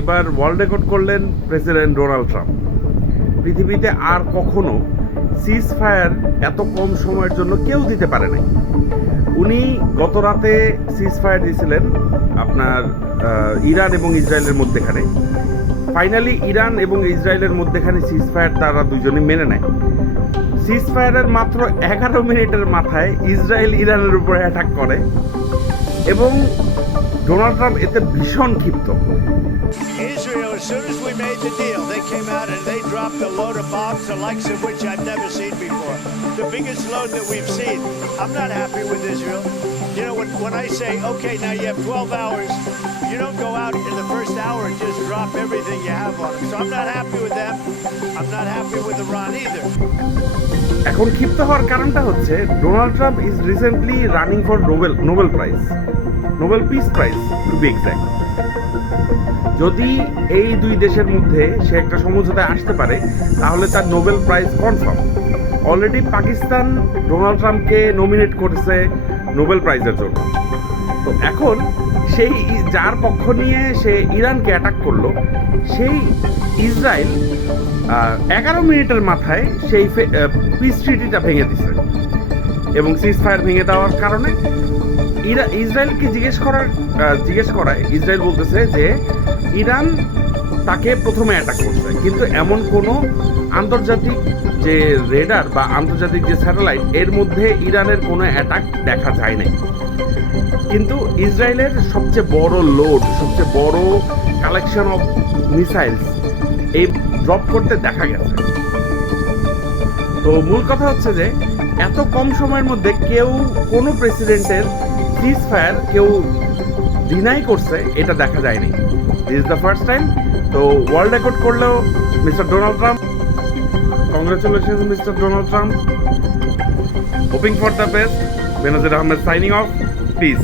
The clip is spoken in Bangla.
এবার ওয়ার্ল্ড রেকর্ড করলেন প্রেসিডেন্ট ডোনাল্ড ট্রাম্প। পৃথিবীতে আর কখনো সিজ ফায়ার এত কম সময়ের জন্য কেউ দিতে পারে নাই। উনি গত রাতে সিজ ফায়ার দিয়েছিলেন আপনার ইরান এবং ইসরায়েলের মধ্যেখানে। ফাইনালি ইরান এবং ইসরায়েলের মধ্যেখানে সিজ ফায়ার তারা দুজনে মেনে নেয়। সিজ ফায়ারের মাত্র 11 মিনিটের মাথায় ইসরায়েল ইরানের উপরে অ্যাটাক করে এবং ডোনাল্ড ট্রাম্প এতে ভীষণ ক্ষিপ্ত। Israel, as soon as we made the deal, they came out and they dropped a load of bombs, the likes of which I've never seen before. The biggest load that we've seen. I'm not happy with Israel. You know, when I say, okay, now you have 12 hours, you don't go out in the first hour and just drop everything you have on them. So I'm not happy with them. I'm not happy with Iran either. এখন ক্ষিপ্ত হওয়ার কারণটা হচ্ছে Donald Trump is recently running for Nobel peace prize to be exact. যদি এই দুই দেশের মধ্যে সে একটা সমঝোতায় আসতে পারে তাহলে তার Nobel prize confirm. Already Pakistan Donald ট্রাম্পকে নমিনেট করেছে নোবেল প্রাইজের জন্য। তো এখন সেই যার পক্ষ নিয়ে সে ইরানকে অ্যাটাক করলো, সেই ইসরায়েল 11 মিনিটের মাথায় সেই পিস ট্রিটিটা ভেঙে দিছে এবং সিজ ফায়ার ভেঙে দেওয়ার কারণে ইসরায়েলকে জিজ্ঞেস করায় ইসরায়েল বলতেছে যে ইরান তাকে প্রথমে অ্যাটাক করছে, কিন্তু এমন কোনো আন্তর্জাতিক যে রেডার বা আন্তর্জাতিক যে স্যাটেলাইট এর মধ্যে ইরানের কোনো অ্যাটাক দেখা যায় নাই। কিন্তু ইসরায়েলের সবচেয়ে বড় লোড, সবচেয়ে বড় কালেকশন অফ মিসাইলস এই ড্রপ করতে দেখা গেছে। তো মূল কথা হচ্ছে যে এত কম সময়ের মধ্যে কোনো প্রেসিডেন্টের সিজ ফায়ার কেউ ডিনাই করছে এটা দেখা যায়নি। This is the first time. তো ওয়ার্ল্ড রেকর্ড করলেও mister Donald Trump, congratulation mister Donald Trump. Hoping for the best. Benazir Ahmed signing off. Piece.